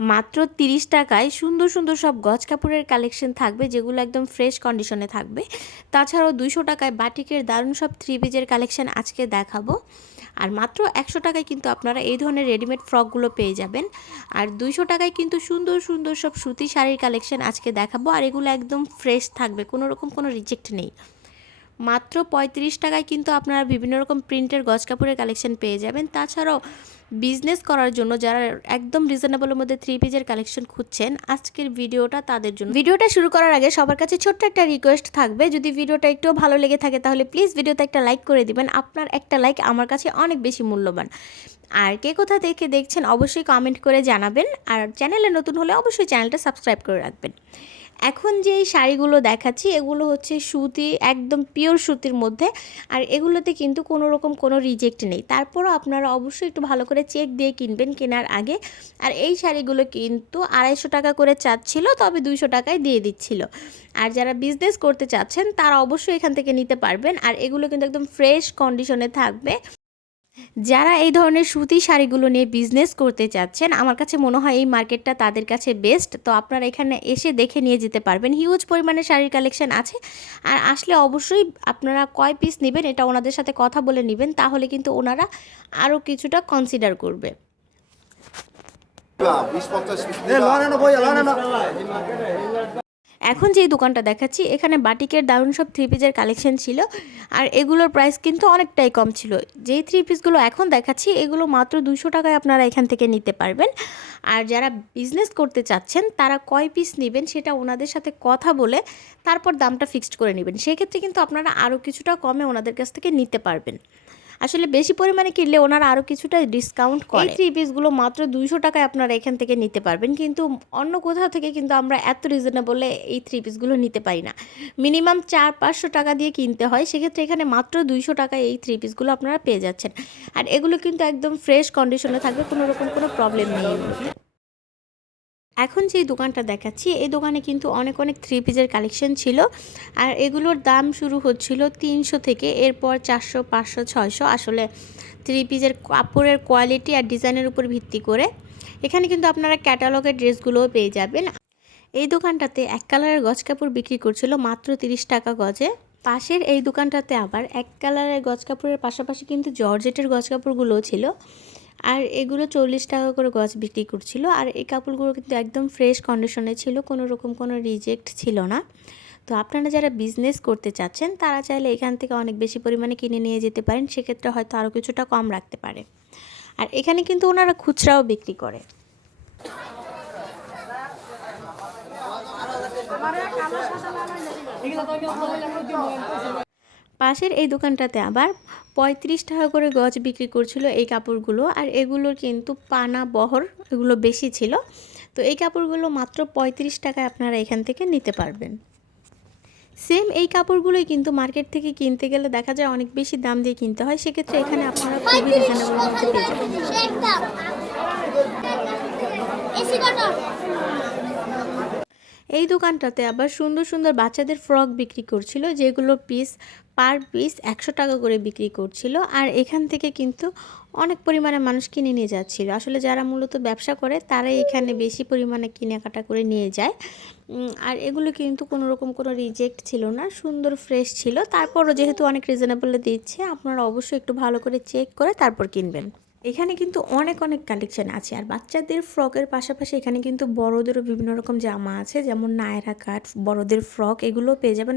মাত্র তিরিশ টাকায় সুন্দর সুন্দর সব গজ কাপড়ের কালেকশন থাকবে, যেগুলো একদম ফ্রেশ কন্ডিশনে থাকবে। তাছাড়াও দুইশো টাকায় বাটিকের দারুণ সব থ্রি পিজের কালেকশন আজকে দেখাবো। আর মাত্র একশো টাকায় কিন্তু আপনারা এই ধরনের রেডিমেড ফ্রকগুলো পেয়ে যাবেন। আর দুইশো টাকায় কিন্তু সুন্দর সুন্দর সব সুতি শাড়ির কালেকশন আজকে দেখাবো। আর এগুলো একদম ফ্রেশ থাকবে, কোনো রকম কোনো রিজেক্ট নেই। মাত্র পঁয়ত্রিশ টাকায় কিন্তু আপনারা বিভিন্ন রকম প্রিন্টের গজ কাপড়ের কালেকশন পেয়ে যাবেন। তাছাড়াও বিজনেস করার জন্য যারা একদম রিজনেবলের মধ্যে থ্রি পিজের কালেকশন খুঁজছেন, আজকের ভিডিওটা তাদের জন্য। ভিডিওটা শুরু করার আগে সবার কাছে ছোট্ট একটা রিকোয়েস্ট থাকবে। যদি ভিডিওটা একটু ভালো লেগে থাকে তাহলে প্লিজ ভিডিওতে একটা লাইক করে দিবেন। আপনার একটা লাইক আমার কাছে অনেক বেশি মূল্যবান। আর কে কোথা থেকে দেখছেন অবশ্যই কমেন্ট করে জানাবেন। আর চ্যানেলে নতুন হলে অবশ্যই চ্যানেলটা সাবস্ক্রাইব করে রাখবেন। এখন যে এই শাড়িগুলো দেখাচ্ছি, এগুলো হচ্ছে সুতি, একদম পিওর সুতির মধ্যে। আর এগুলোতে কিন্তু কোনো রকম কোনো রিজেক্ট নেই। তারপরও আপনারা অবশ্যই একটু ভালো করে চেক দিয়ে কিনবেন কেনার আগে। আর এই শাড়িগুলো কিন্তু আড়াইশো টাকা করে চাচ্ছিল, তবে দুইশো টাকায় দিয়ে দিচ্ছিল। আর যারা বিজনেস করতে চাচ্ছেন, তারা অবশ্যই এখান থেকে নিতে পারবেন। আর এগুলো কিন্তু একদম ফ্রেশ কন্ডিশনে থাকবে। যারা এই ধরনের সুতি শাড়িগুলো নিয়ে বিজনেস করতে চাচ্ছেন আমার কাছে মনে হয় এই মার্কেটটা তাদের কাছে বেস্ট তো আপনারা এখানে এসে দেখে নিয়ে যেতে পারবেন। হিউজ পরিমাণে শাড়ির কালেকশন আছে। আর আসলে অবশ্যই আপনারা কয় পিস নেবেন এটা ওনাদের সাথে কথা বলে নেবেন। তাহলে কিন্তু ওনারা আরও কিছুটা কনসিডার করবে। বিশ পঞ্চাশ এখন যে দোকানটা দেখাচ্ছি, এখানে বাটিকের দারুণ সব থ্রি পিসের কালেকশন ছিল আর এগুলোর প্রাইস কিন্তু অনেকটাই কম ছিল। যেই থ্রি পিসগুলো এখন দেখাচ্ছি, এগুলো মাত্র দুশো টাকায় আপনারা এখান থেকে নিতে পারবেন। আর যারা বিজনেস করতে চাচ্ছেন, তারা কয় পিস নেবেন সেটা ওনাদের সাথে কথা বলে তারপর দামটা ফিক্সড করে নেবেন। সেক্ষেত্রে কিন্তু আপনারা আরও কিছুটা কমে ওনাদের কাছ থেকে নিতে পারবেন। আসলে বেশি পরিমাণে কিনলে ওনারা আরও কিছুটা ডিসকাউন্ট করে। এই থ্রি পিসগুলো মাত্র দুইশো টাকায় আপনারা এখান থেকে নিতে পারবেন। কিন্তু অন্য কোথাও থেকে কিন্তু আমরা এত রিজনেবলে এই থ্রি পিসগুলো নিতে পারি না। মিনিমাম চার পাঁচশো টাকা দিয়ে কিনতে হয় সেক্ষেত্রে এখানে মাত্র দুইশো টাকায় এই থ্রি পিসগুলো আপনারা পেয়ে যাচ্ছেন। আর এগুলো কিন্তু একদম ফ্রেশ কন্ডিশনে থাকবে কোনো রকম কোনো প্রবলেম নেই। এখন যেই দোকানটা দেখাচ্ছি, এই দোকানে কিন্তু অনেক অনেক থ্রি পিসের কালেকশন ছিল। আর এগুলোর দাম শুরু হচ্ছিল তিনশো থেকে, এরপর চারশো, পাঁচশো, ছয়শো। আসলে থ্রি পিসের কাপড়ের কোয়ালিটি আর ডিজাইনের উপর ভিত্তি করে। এখানে কিন্তু আপনারা ক্যাটালগের ড্রেসগুলোও পেয়ে যাবেন। এই দোকানটাতে এক কালারের গজ কাপড় বিক্রি করছিল মাত্র তিরিশ টাকা গজে। পাশের এই দোকানটাতে আবার এক কালারের গজ কাপড়ের পাশাপাশি কিন্তু জর্জেটের গজ কাপড়গুলোও ছিল। আর এগুলো চল্লিশ টাকা করে গজ বিক্রি করছিল। আর এই কাপড়গুলো কিন্তু একদম ফ্রেশ কন্ডিশনে ছিল, কোনো রকম কোনো রিজেক্ট ছিল না। তো আপনারা যারা বিজনেস করতে চাচ্ছেন, তারা চাইলে এখান থেকে অনেক বেশি পরিমাণে কিনে নিয়ে যেতে পারেন, সেক্ষেত্রে হয়তো আরও কিছুটা কম রাখতে পারে। আর এখানে কিন্তু ওনারা খুচরাও বিক্রি করে। পাশের এই দোকানটাতে আবার পঁয়ত্রিশ টাকা করে গজ বিক্রি করছিল এই কাপড়গুলো। আর এগুলোর কিন্তু পানা বহর এগুলো বেশি ছিল। তো এই কাপড়গুলো মাত্র পঁয়ত্রিশ টাকায় আপনারা এখান থেকে নিতে পারবেন। সেম এই কাপড়গুলোই কিন্তু মার্কেট থেকে কিনতে গেলে দেখা যায় অনেক বেশি দাম দিয়ে কিনতে হয়। সেক্ষেত্রে এখানে আপনারা খুবই পেয়ে যাবেন। এই দোকানটাতে আবার সুন্দর সুন্দর বাচ্চাদের ফ্রক বিক্রি করছিল, যেগুলো পিস পার পিস একশো টাকা করে বিক্রি করছিল। আর এখান থেকে কিন্তু অনেক পরিমাণে মানুষ কিনে নিয়ে যাচ্ছিল। আসলে যারা মূলত ব্যবসা করে, তারাই এখানে বেশি পরিমাণে কেনাকাটা করে নিয়ে যায়। আর এগুলো কিন্তু কোনো রকম কোনো রিজেক্ট ছিল না, সুন্দর ফ্রেশ ছিল। তারপরও যেহেতু অনেক রিজনেবলে দিচ্ছে, আপনারা অবশ্যই একটু ভালো করে চেক করে তারপর কিনবেন। এখানে কিন্তু অনেক অনেক কালেকশন আছে। আর বাচ্চাদের ফ্রকের পাশাপাশি এখানে কিন্তু বড়দেরও বিভিন্ন রকম জামা আছে। যেমন নায়রা কাট বড়দের ফ্রক এগুলো পেয়ে যাবেন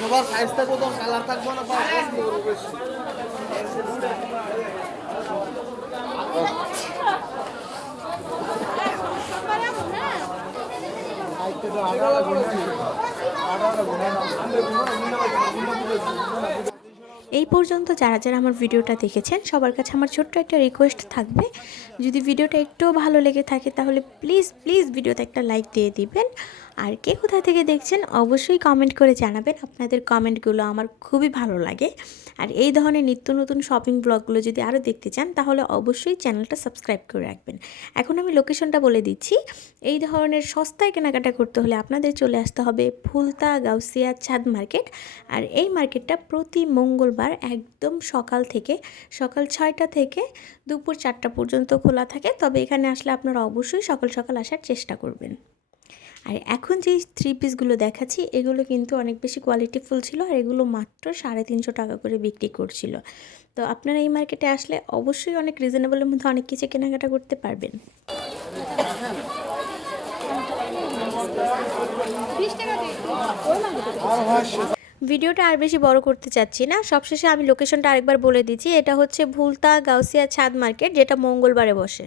সবার সাইজ থাকব তো কালার থাকব না বা পছন্দ করব বেশি। এই পর্যন্ত যারা যারা আমার ভিডিওটা দেখেছেন, সবার কাছে আমার ছোট্ট একটা রিকোয়েস্ট থাকবে। যদি ভিডিওটা একটুও ভালো লেগে থাকে, তাহলে প্লিজ প্লিজ ভিডিওতে একটা লাইক দিয়ে দিবেন। আর কে কোথা থেকে দেখছেন, অবশ্যই কমেন্ট করে জানাবেন। আপনাদের কমেন্টগুলো আমার খুবই ভালো লাগে। আর এই ধরনের নিত্য নতুন শপিং ব্লগগুলো যদি আরও দেখতে চান, তাহলে অবশ্যই চ্যানেলটা সাবস্ক্রাইব করে রাখবেন। এখন আমি লোকেশনটা বলে দিচ্ছি। এই ধরনের সস্তায় কেনাকাটা করতে হলে আপনাদের চলে আসতে হবে ফুলতা গাউসিয়া ছাদ মার্কেট আর এই মার্কেটটা প্রতি মঙ্গলবার একদম সকাল থেকে, সকাল ছয়টা থেকে দুপুর চারটা পর্যন্ত খোলা থাকে। তবে এখানে আসলে আপনারা অবশ্যই সকাল সকাল আসার চেষ্টা করবেন। আর এখন যেই থ্রি পিসগুলো দেখাচ্ছি, এগুলো কিন্তু অনেক বেশি কোয়ালিটিফুল ছিল আর এগুলো মাত্র সাড়ে তিনশো টাকা করে বিক্রি করছিল। তো আপনারা এই মার্কেটে আসলে অবশ্যই অনেক রিজনেবলের মধ্যে অনেক কিছু কেনাকাটা করতে পারবেন। ভিডিওটা আর বেশি বড় করতে চাচ্ছি না। সবশেষে আমি লোকেশনটা আরেকবার বলে দিচ্ছি। এটা হচ্ছে ভুলতা গাউসিয়া ছাদ মার্কেট যেটা মঙ্গলবারে বসে।